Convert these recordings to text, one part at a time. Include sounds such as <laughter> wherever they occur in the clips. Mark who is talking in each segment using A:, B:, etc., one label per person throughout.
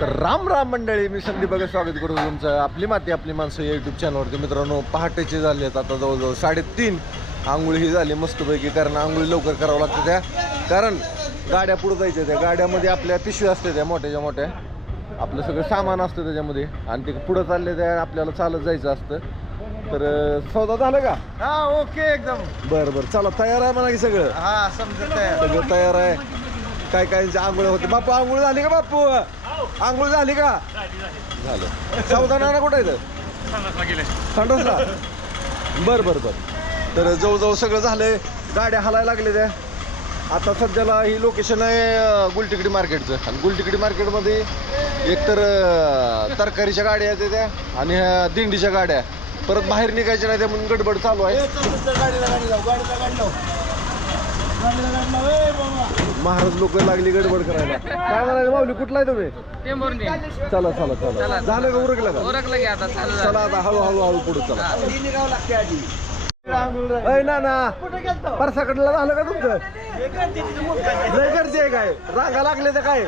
A: तर राम राम मंडळी मी संदीप बघा स्वागत करू तुमचं. आपली माती आपली माणसं या युट्यूब चॅनलवरती मित्रांनो पहाटेचे झाले आहेत आता जवळजवळ साडेतीन. आंघोळी ही झाली मस्तपैकी कारण आंघोळी लवकर करावं लागतं त्या. कारण गाड्या पुढे जायच्या त्या. गाड्यामध्ये आपल्या पिशव्या असते त्या मोठ्याच्या मोठ्या. आपलं सगळं सामान असतं त्याच्यामध्ये. आणि ते पुढं चालले त्या आपल्याला चालत जायचं असतं. तर सौदा झालं का?
B: हा ओके एकदम.
A: बरं बरं. चला तयार आहे म्हणा की सगळं.
B: हा समजत आहे
A: सगळं तयार आहे. काय काय आंघोळ होते. बापू आंघोळ झाली का बापू? आंघोळ झाली का? झालं सावधाना कुठं आहे संडासला बर बर बर. तर जवळजवळ सगळं झालंय. गाड्या हलायला लागले त्या आता सध्याला ही लोकेशन आहे गुलटिकडी मार्केटचं. आणि गुलटिकडी मार्केटमध्ये एकतर तरकारीच्या गाड्या आहेत त्या आणि दिंडीच्या गाड्या परत बाहेर निघायच्या नाही त्या म्हणून गडबड चालू आहे. महाराज लोक लागली गडबड करायला. काय म्हणाले माऊली कुठला आहे तुम्ही?
C: टेंभुर्णी.
A: चला चला चला. झालं का उरकलं का?
C: ओळखलं की आता चालू झालं.
A: चला आता हळू हळू हळू पुढे चला. अय ना ना परसाकडला झालं का तुमचं? लय गर्दी आहे काय? रांगा लागले तर काय?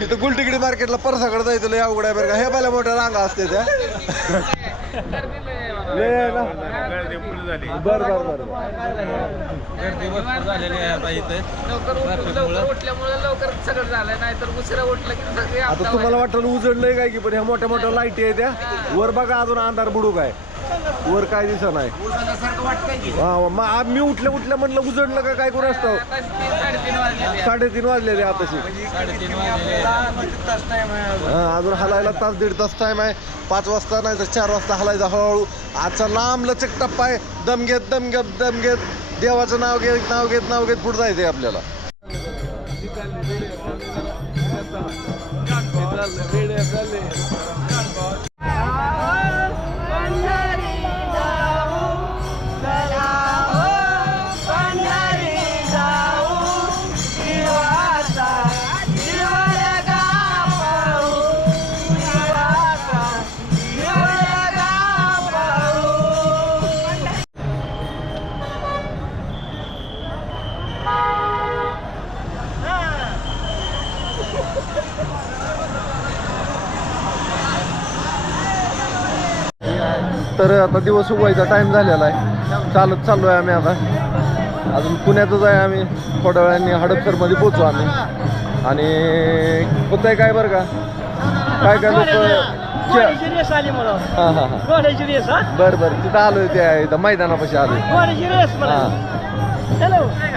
A: तिथं गुलटिकडी मार्केटला परसाकडे जायचं लय अवघड आहे बरं का. हे पहिल्या मोठ्या रांगा असते त्या. <laughs>
C: गर्दी लय
A: बर बर बर
C: लवकर उठ- लवकर उठल्यामुळे लवकर सगळं झालं नाहीतर उशिरा उठलं की सगळे
A: आता तुम्हाला वाटलं उजडलंय काय की पण ह्या मोठ्या मोठ्या लाईटी आहे त्या वर बघा अजून अंधार बुडू काय वर काय दिसत नाही. हा, मग आ- मी उठल्या उठल्या म्हणलं उजडलं का काय कोण असतं?
C: साडेतीन वाजलेले
A: आताशी. हा, अजून हलायला तास दीड तास टाइम आहे. पाच वाजता नाही तर चार वाजता हलायचा हळूहळू. आजचा लांब लचक टप्पा आहे. दम घेत दम घेत दम घेत. देवाचं नाव घेत नाव घेत नाव घेत पुढे जायचंय आपल्याला. तर आता दिवस उगवायचा टाइम झालेला आहे. चालत चाललो आहे आम्ही आता. अजून पुण्यातच आहे आम्ही. थोड्या वेळाने हडपसरमध्ये पोचू आम्ही. आणि होत आहे काय बरं का? काय काय लोक बरं बरं. तिथं आलोय त्या इथं मैदानापाशी आलोय.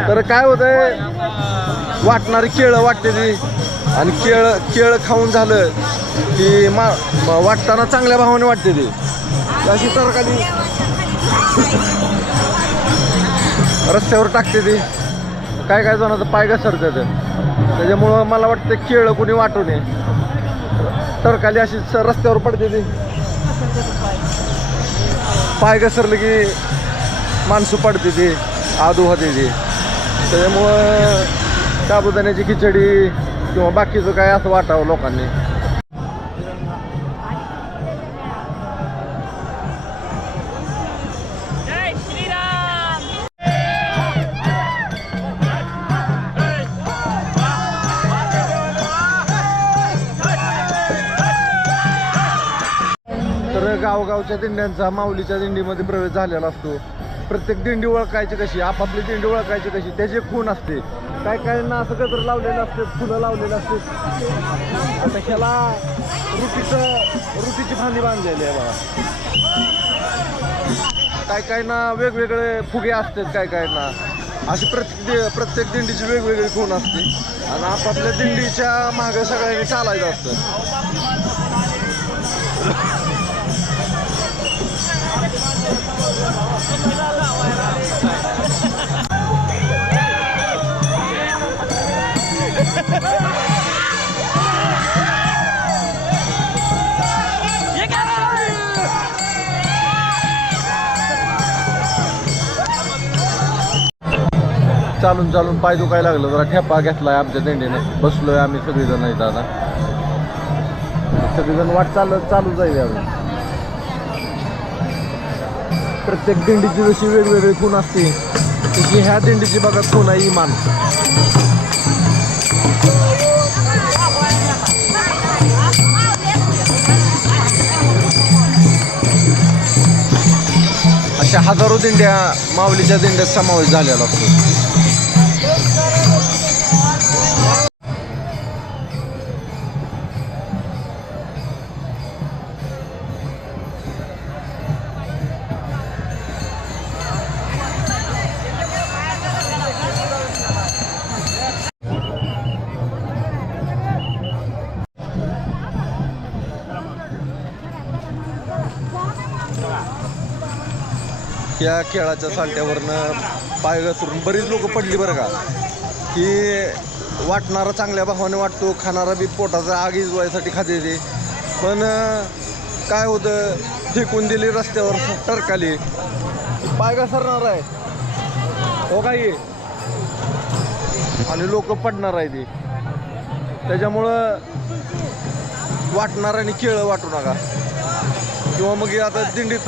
A: तर काय होतंय? वाटणारी केळं वाटते ती. आणि केळं केळं खाऊन झालं की म- वाटताना चांगल्या भावाने वाटते ती. अशी तरकारी रस्त्यावर टाकते ती. काय काय जणांचं पाय घसरते ते त्याच्यामुळं मला वाटतं केळं कुणी वाटू नये. तरकाली अशी स- रस्त्यावर पडते ती. पाय घसरलं की माणसं पडते ती. आदू होते ती. त्याच्यामुळं साबुदाण्याची खिचडी किंवा बाकीचं काय असं वाटावं लोकांनी. गावगावच्या दिंड्यांचा माऊलीच्या दिंडीमध्ये प्रवेश झालेला असतो. प्रत्येक दिंडी ओळखायची कशी आपापली दिंडी ओळखायची कशी त्याची खून असते. काय काय ना असं गजर लावलेलं असते फुलं लावलेलं असते. आता ह्याला रुटीचं रुटीची फांदी बांधलेली आहे बघा. काय काय ना वेगवेगळे फुगे असतात काय काय ना. अशी प्रत्येक प्रत्येक दिंडीची वेगवेगळी खून असते. आणि आपापल्या दिंडीच्या मागं सगळ्यांनी चालायचं असतं. चालून चालून पाय दुखायला लागलं जरा ठेपा घेतलाय आमच्या दिंडीनं. बसलोय आम्ही सगळेजण इथं आता. सगळेजण वाट चालत चालू जाईल अजून. प्रत्येक दिंडीची जशी वेगवेगळी खून असते तशी ह्या दिंडीची बघा खून आहे इमान अशा हजारो दिंड्या माऊलीच्या दिंड्यात समावेश झालेला असतो. या खेळाच्या सालट्यावरनं पाय घसरून बरीच लोक पडली बरं का. की वाटणारा चांगल्या भावाने वाटतो खाणारा बी पोटाचा आग इजवायसाठी खाते ते. पण काय होतं फेकून दिली रस्त्यावर टरकाली. पाय घसरणार आहे. हो काही आणि लोक पडणार आहे ते. त्याच्यामुळं वाटणार आणि केळं वाटू नका. किंवा मग आता दिंडीत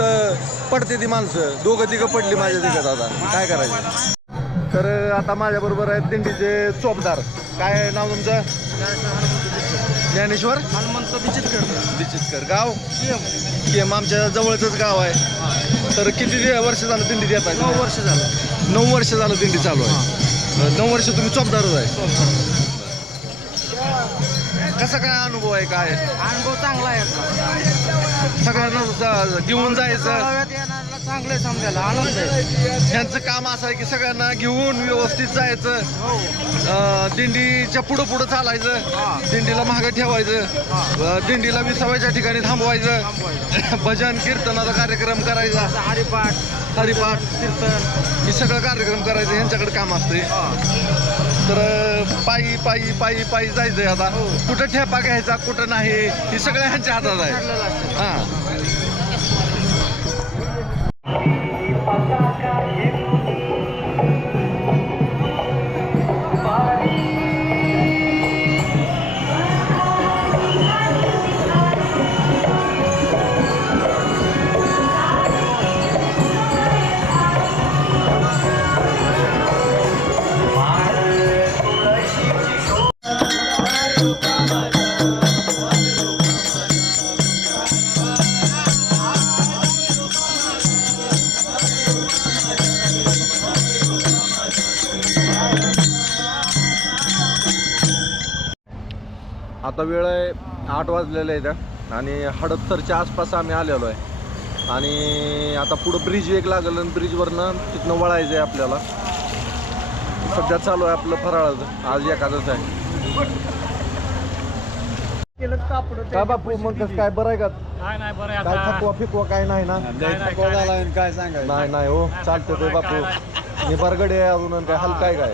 A: पडते ती माणसं. दोघं तिघं पडली माझ्या तिघत आता काय करायचं? तर आता माझ्याबरोबर आहेत दिंडीचे चोपदार. काय आहे नाव तुमचं? ज्ञानेश्वर.
B: हनुमंत बिचितकर
A: दिचितकर गाव? केम आमच्या जवळचंच गाव आहे. तर किती वर्ष झालं दिंडी येतात
B: नऊ वर्ष झालं.
A: नऊ वर्ष झालं दिंडी चालू आहे. नऊ वर्ष तुम्ही चोपदारच आहे. कसा काय अनुभव आहे? काय
B: अनुभव चांगला आहे.
A: सगळ्यांना घेऊन जायचं.
B: चांगलं समजायला आनंद आहे
A: काम असं आहे की सगळ्यांना घेऊन व्यवस्थित जायचं. दिंडीच्या पुढं पुढं चालायचं. दिंडीला मागं ठेवायचं. दिंडीला विसावायच्या ठिकाणी थांबवायचं. भजन कीर्तनाचा कार्यक्रम करायचा.
B: हरिपाठ
A: हरिपाठ
B: कीर्तन
A: हे सगळं कार्यक्रम करायचं. ह्यांच्याकडे काम असते तर पायी पायी पायी पायी जायचंय आता. कुठं ठेपा घ्यायचा कुठं नाही हे सगळं ह्यांच्या हातात आहे. हां आता वेळ आहे आठ वाजलेले आहेत आणि हडपसरच्या आसपास आम्ही आलेलो आहे. आणि आता पुढं ब्रिज एक लागलं आणि ब्रिजवरनं तिथनं वळायचं आहे आपल्याला. सध्या चालू आहे आपलं फराळाचं. आज एखादंच आहे. काय बापू मग कसं काय? बरं आहे का?
D: काय नाही बरं आहे
A: काय
D: आता.
A: थकवा फिकवा काय नाही ना?
D: काय नाही, काय नाही.
B: काय सांगायचं?
A: नाही नाही हो. चालतं ते बापू. मी बरगडे आहे अजून आणि काय हलका आहे काय?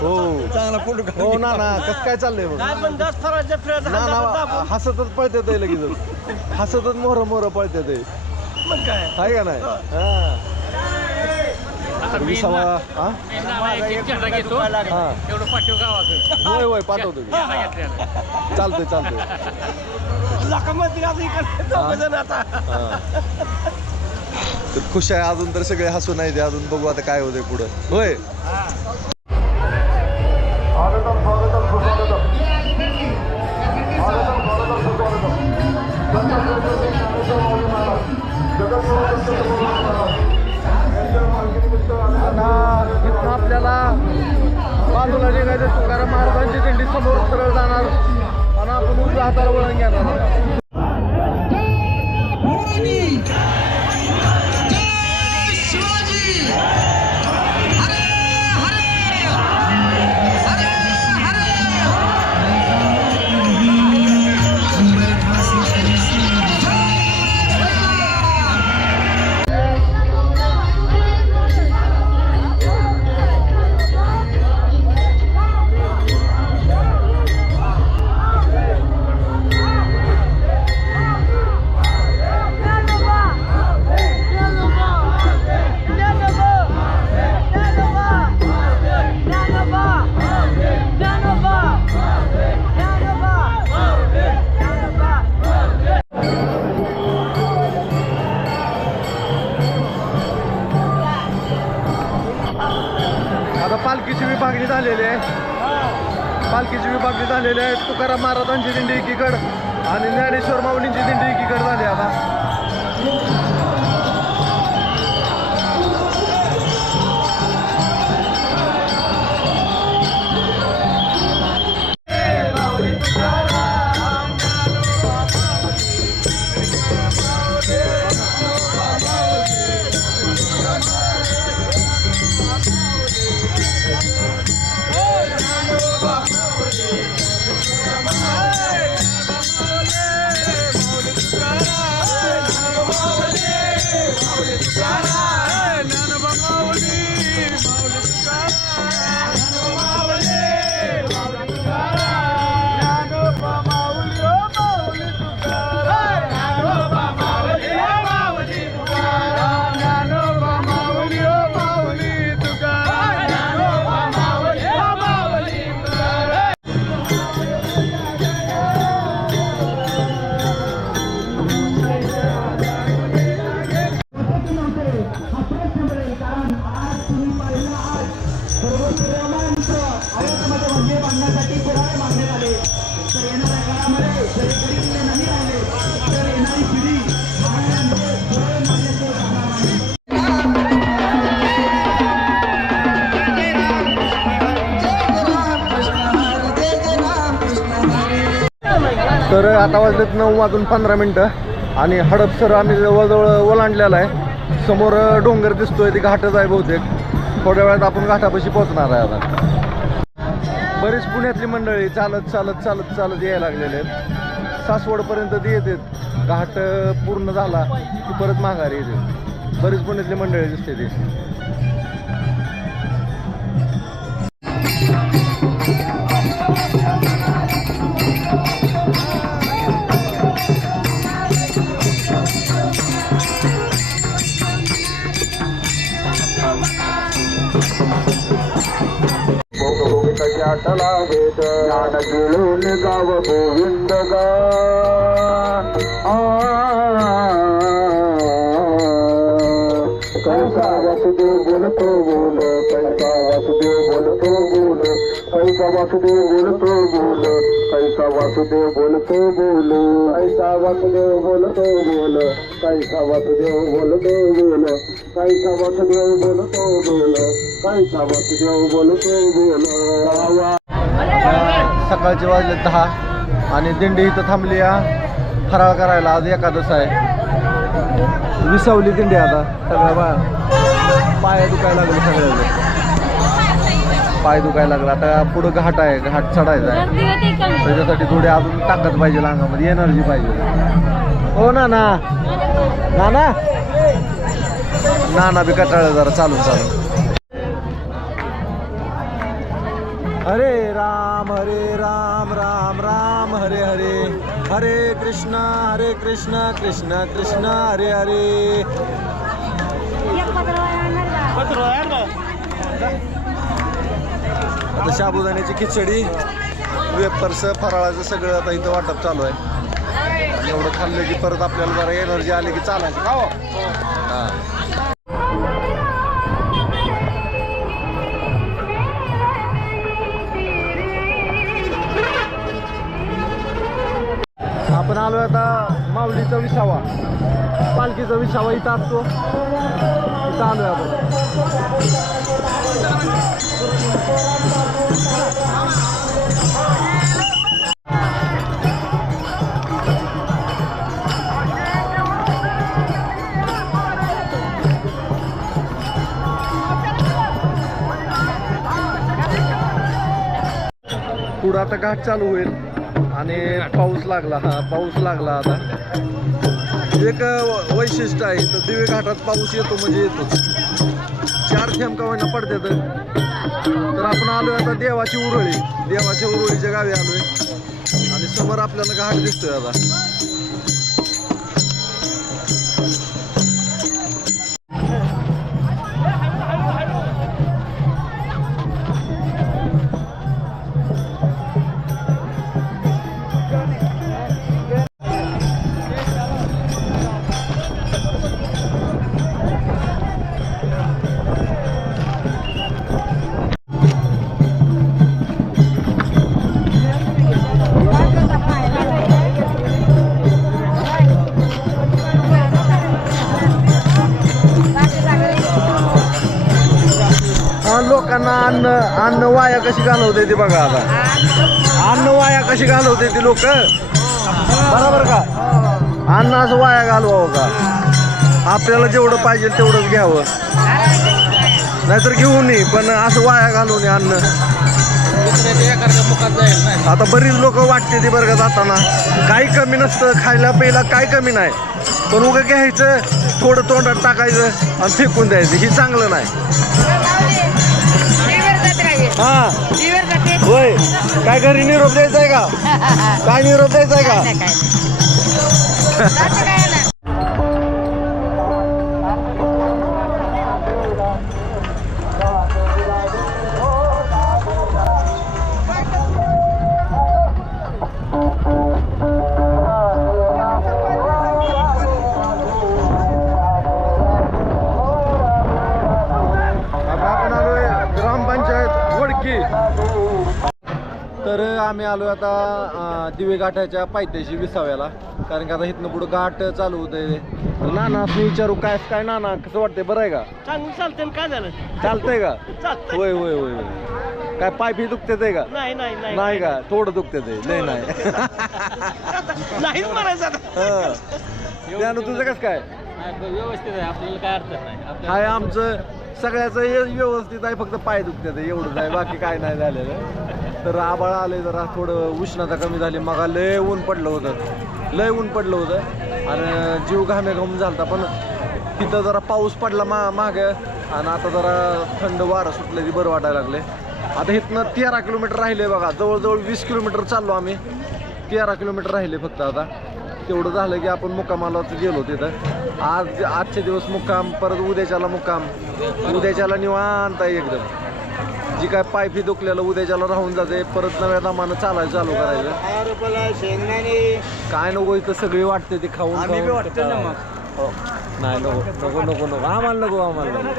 A: हो.
B: चांगला फोटो
A: हो ना ना. कसं काय चाललंय मग
D: काय पण दस फराच्या फिरत
A: ना ना हसतच पळते ते लगेच हसतच मोर मोर पळते ते.
D: मग काय?
A: आहे का नाही? हा.
C: मी
A: विसावा हा? हा होय होय पाठवतो की. चालतंय चालतंय. हा. तर खुश आहे अजून तर सगळे हसून आहे ते. अजून बघू आता काय होतंय पुढं. होय? महाराजांची समोर सरळ जाणार आणि आपण उजव्या हाताला वळण घेणार. पालखीची झालेले आहेत. तुकाराम महाराजांची दिंडी एकीकड आणि ज्ञानेश्वर माऊलींची दिंडी एकीकड झाली आता. आता वाजलेत नऊ वाजून पंधरा मिनटं. आणि हडपसर आम्ही जवळजवळ ओलांडलेला आहे. समोर डोंगर दिसतोय ते घाटच आहे बहुतेक. थोड्या वेळात आपण घाटापाशी पोहोचणार आहे आता. बरीच पुण्यातली मंडळी चालत चालत चालत चालत यायला लागलेले आहेत. सासवडपर्यंत ते येतात. घाट पूर्ण झाला की परत माघारी येते बरीच पुण्यातली मंडळी दिसते ते. भोगभोगिताच्या ज्ञान गिळून गाव गोविंद गा कैसा वासुदेव बोलतो बोल कैसा वासुदेव बोलतो बोल कैसा वासुदेव बोलतो बोल कैसा वासुदेव बोलतो बोल. कैसा वासुदेव बोलतो बोल कैसा वासुदेव बोलतो बोल कैसा वासुदेव बोलतो बोल कैसा वासुदेव बोलतो बोल. सकाळचे वाजले दहा आणि दिंडी इथं थांबली या फराळ करायला आज एकादश आहे. विसावली दिंडी आता. सगळ्या बा पाय दुखायला लागले सगळ्याचे पाय दुखायला लागला. आता पुढं घाट आहे. घाट चढायचा आहे. त्याच्यासाठी थोडी अजून ताकद पाहिजे अंगामध्ये. एनर्जी पाहिजे. हो ना ना ना ना ना ना बी कटाळ जरा. चालून चालून. हरे राम हरे राम राम राम हरे हरे। हरे कृष्णा हरे कृष्णा कृष्ण कृष्ण हरे हरे। आता साबुदाण्याची खिचडी वेपर्स फराळाचं सगळं आता इथं वाटप चालू आहे. एवढं खाल्लं की परत आपल्याला जरा एनर्जी आली की चालायचं. खावं आता माऊलीचा विसावा. पालखीचा विसावा इथं असतो. इथं आलोय आपण. पुढं आता घाट चालू होईल. आणि पाऊस लागला हा पाऊस लागला आता. एक व- वैशिष्ट्य आहे तर दिवे घाटात पाऊस येतो म्हणजे येतो चार थेंब का होईना पडते तर तर आपण आलोय आता देवाची उरळी. देवाच्या उरळीच्या गावी आलोय. आणि समोर आपल्याला घाट दिसतोय आता. अन्न अन्न वाया कशी घालवते ती बघा आता. अन्न वाया कशी घालवते ती लोक? बरोबर का? अन्न असं वाया घालवावं का? आपल्याला जेवढं पाहिजे तेवढंच घ्यावं. नाहीतर घेऊ नये पण असं वाया घालवू नये अन्न. आता बरीच लोक वाटते ती बरं का जाताना. काही कमी नसतं खायला प्यायला काय कमी नाही. पण उगं घ्यायचं थोडं तोंडात टाकायचं आणि फेकून द्यायचं. हे चांगलं नाही. हा. होय. काय घरी निरोप द्यायचा आहे <laughs> का? काय निरोप द्यायचा आहे का आम्ही आलो आता दिवे घाटाच्या पायथ्याशी विसाव्याला. कारण की आता इथनं पुढं घाट चालू होतंय. तर नाना असं विचारू काय काय नाना कसं वाटतंय? बरं आहे का?
D: चांगलं चालतंय काय झालं?
A: चालतंय का? होय होय होय होय. काय पाय फी दुखते ते का?
D: नाही नाही नाही
A: नाही. का? थोडं दुखते ते नाही नाही.
D: नाहीच म्हणायचं आता.
A: हं. ज्ञानू तुझं कसं काय?
B: व्यवस्थित आहे. आपल्याला काय अडचण नाही.
A: हाय आमचं सगळ्याचं हे व्यवस्थित आहे. फक्त पाय दुखते ते एवढंच आहे. बाकी काय नाही झालेलं. तर आबाळ आले जरा थोडं उष्णता कमी झाली. मग लय ऊन पडलं होतं. लय ऊन पडलं होतं. आणि जीव घामे घाम झालता पण तिथं जरा पाऊस पडला मा माग. आणि आता जरा थंड वारं सुटलं ती बरं वाटायला लागले आता इथनं तेरा किलोमीटर राहिले बघा. जवळजवळ वीस किलोमीटर चाललो आम्ही. तेरा किलोमीटर राहिले फक्त आता. तेवढं झालं की आपण मुक्कामालाच गेलो तिथं. आज आजचे दिवस मुक्काम परत उद्याच्याला मुक्काम. उद्याच्याला निवांत आहे एकदम. जी काय पायफी दुखलेलं उद्याच्याला राहून जाते. परत नव्या दामानं चालायचं चालू करायचं. काय नको इथं सगळी वाटते ते खाऊन
D: आम्ही बी
A: खाऊन.
D: वाटतं ना मग.
A: हो. नाही नको नको नको नको. आम्हाला नको आम्हाला नको.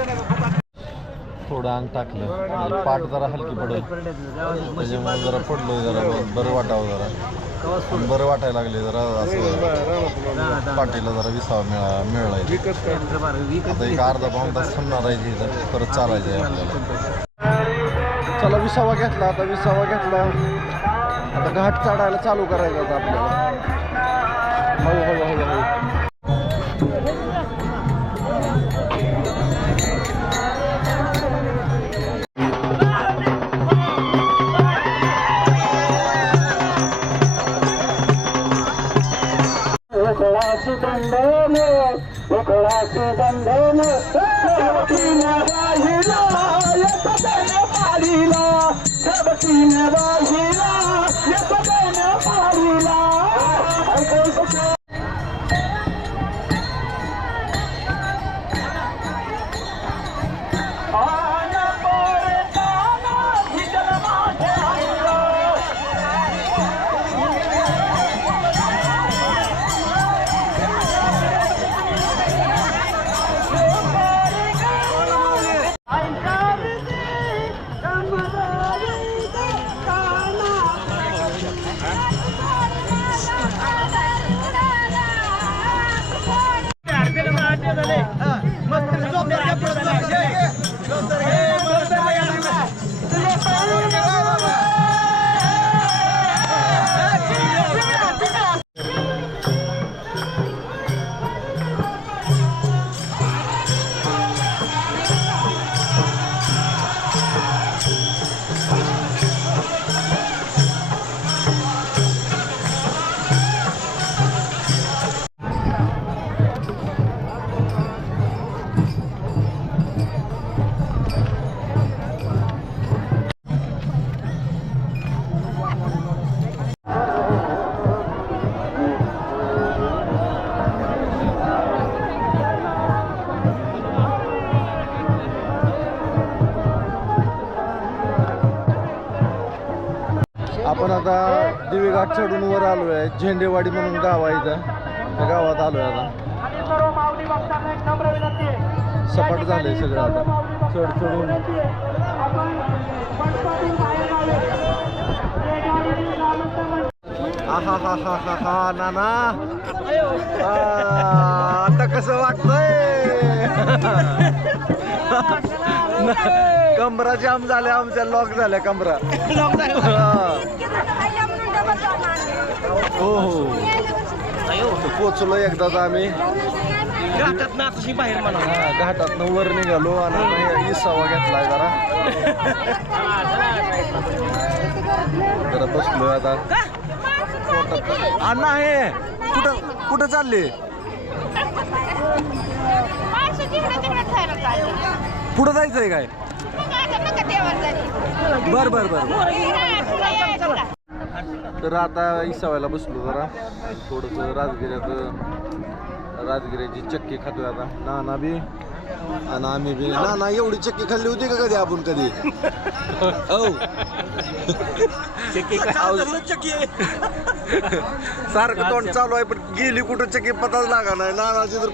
A: थोडं अंग टाकलं. पाठ जरा हलकी पडेल. त्याच्यामुळे जरा पडलो जरा. बरं वाटावं जरा. पण बरं वाटायला लागले जरा असं. पाठीला जरा विसावा मिळा मिळाला इथे. आता एक अर्धा पाऊन तास थांबणार आहे तिथं परत चालायचं आहे आपल्याला. चला विसावा घेतला आता विसावा घेतला. आता घाट चढायला चालू करायचं आता आपल्याला. हळूहळू हळूहळू आपण चढून वर आलो आहे झेंडेवाडी म्हणून गाव आहे इथं. त्या गावात आलो आहे आता. सपाट झालंय सगळं आता. चढ चढून. हा हा हा हा नाना. आ, आता कसं वाटतंय? कमरा जाम झाल्या आमच्या लॉक झाल्या कमरा. हा. हो हो. पोचलो एकदाच आम्ही.
D: घाटात ना तशी बाहेर म्हणा.
A: घाटातनं वर निघालो आणि इसावा घेतलाय जरा. जरा बसलोय आता. अण्णा आहे कुठं कुठं चालले? पुढं जायचंय काय? बर बर बर तर आता इसावायला बसलो जरा. थोडस राजगिऱ्याचं राजगिऱ्याची चक्की खातोय आता. नाना बी. आणि आम्ही बी. नाना एवढी चक्की खाल्ली होती का कधी आपण कधी? हो. सारखं तोंड चालू आहे पण गेली कुठं चक्की पताच लागा नाही. नानाची तर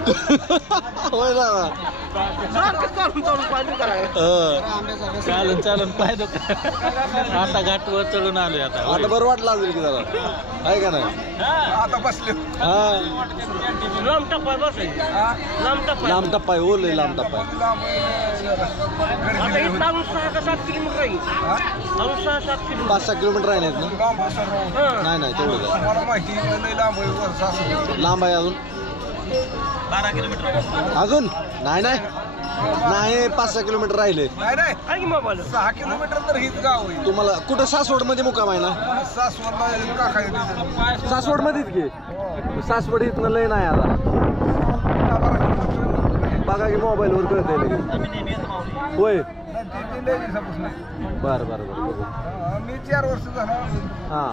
A: <laughs> होय ना.
D: सारखं चालून चालून
A: हं.
B: चालून चालून पाय दुख. आता घाटवर चढून आलोय आता
A: आता बरं वाटलं असेल की जरा. आहे का नाही?
C: आता बसले.
A: हा.
D: लांब टप्पा बसायची लांब टप्पा.
A: लांब टप्पा आहे ओले लांब टप्पा आहे.
D: आता इथं लावून सहा का सात किलोमीटर आहे. लावून सहा सात किलोमीटर.
A: पाच सहा किलोमीटर आहे नाहीत ना?
D: हं.
A: नाही नाही तेवढं आहे.
C: मला माहिती लय लांब आहे वर सासू
A: लांब आहे अजून?
D: बारा किलोमीटर.
A: अजून? नाही नाही. नाही पाच सहा किलोमीटर राहिले.
C: नाही नाही.
D: आहे की मोबाईल?
C: सहा किलोमीटर तर हीच गाव आहे.
A: तुम्हाला कुठं सासवडमध्ये मुक्काम आहे ना?
C: येते
A: सासवड मध्येच घे सासवड इथनं लय नाही आता बघा की मोबाईल वर कळतंय लगेच. होय. बर बर बर.
C: मी चार वर्ष झाला.
A: हा.